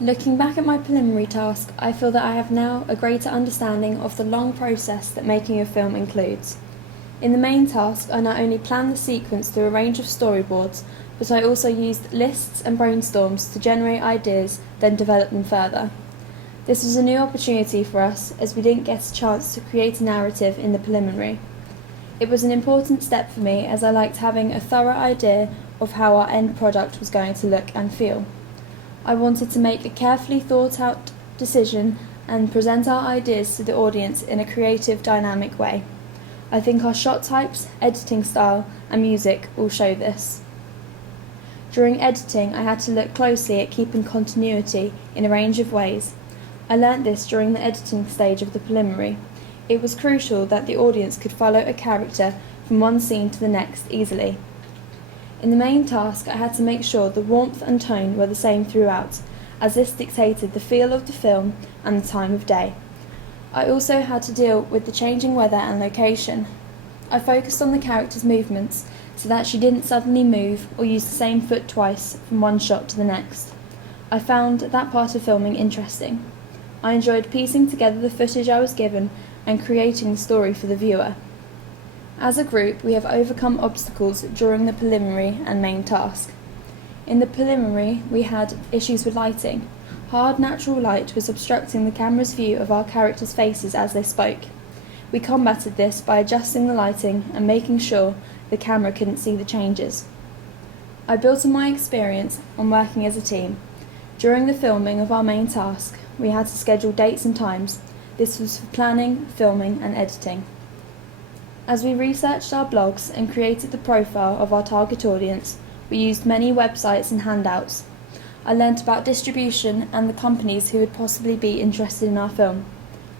Looking back at my preliminary task, I feel that I have now a greater understanding of the long process that making a film includes. In the main task, I not only planned the sequence through a range of storyboards, but I also used lists and brainstorms to generate ideas, then develop them further. This was a new opportunity for us, as we didn't get a chance to create a narrative in the preliminary. It was an important step for me, as I liked having a thorough idea of how our end product was going to look and feel. I wanted to make a carefully thought out decision and present our ideas to the audience in a creative, dynamic way. I think our shot types, editing style, and music all show this. During editing, I had to look closely at keeping continuity in a range of ways. I learnt this during the editing stage of the preliminary. It was crucial that the audience could follow a character from one scene to the next easily. In the main task, I had to make sure the warmth and tone were the same throughout, as this dictated the feel of the film and the time of day. I also had to deal with the changing weather and location. I focused on the character's movements so that she didn't suddenly move or use the same foot twice from one shot to the next. I found that part of filming interesting. I enjoyed piecing together the footage I was given and creating the story for the viewer. As a group, we have overcome obstacles during the preliminary and main task. In the preliminary, we had issues with lighting. Hard natural light was obstructing the camera's view of our characters' faces as they spoke. We combated this by adjusting the lighting and making sure the camera couldn't see the changes. I built on my experience on working as a team. During the filming of our main task, we had to schedule dates and times. This was for planning, filming, and editing. As we researched our blogs and created the profile of our target audience, we used many websites and handouts. I learnt about distribution and the companies who would possibly be interested in our film.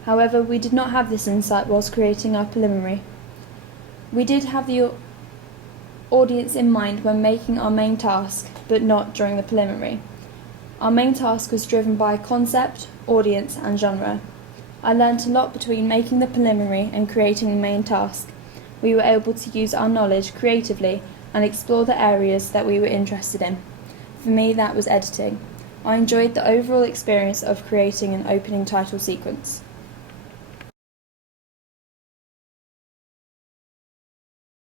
However, we did not have this insight whilst creating our preliminary. We did have the audience in mind when making our main task, but not during the preliminary. Our main task was driven by concept, audience, and genre. I learnt a lot between making the preliminary and creating the main task. We were able to use our knowledge creatively and explore the areas that we were interested in. For me, that was editing. I enjoyed the overall experience of creating an opening title sequence.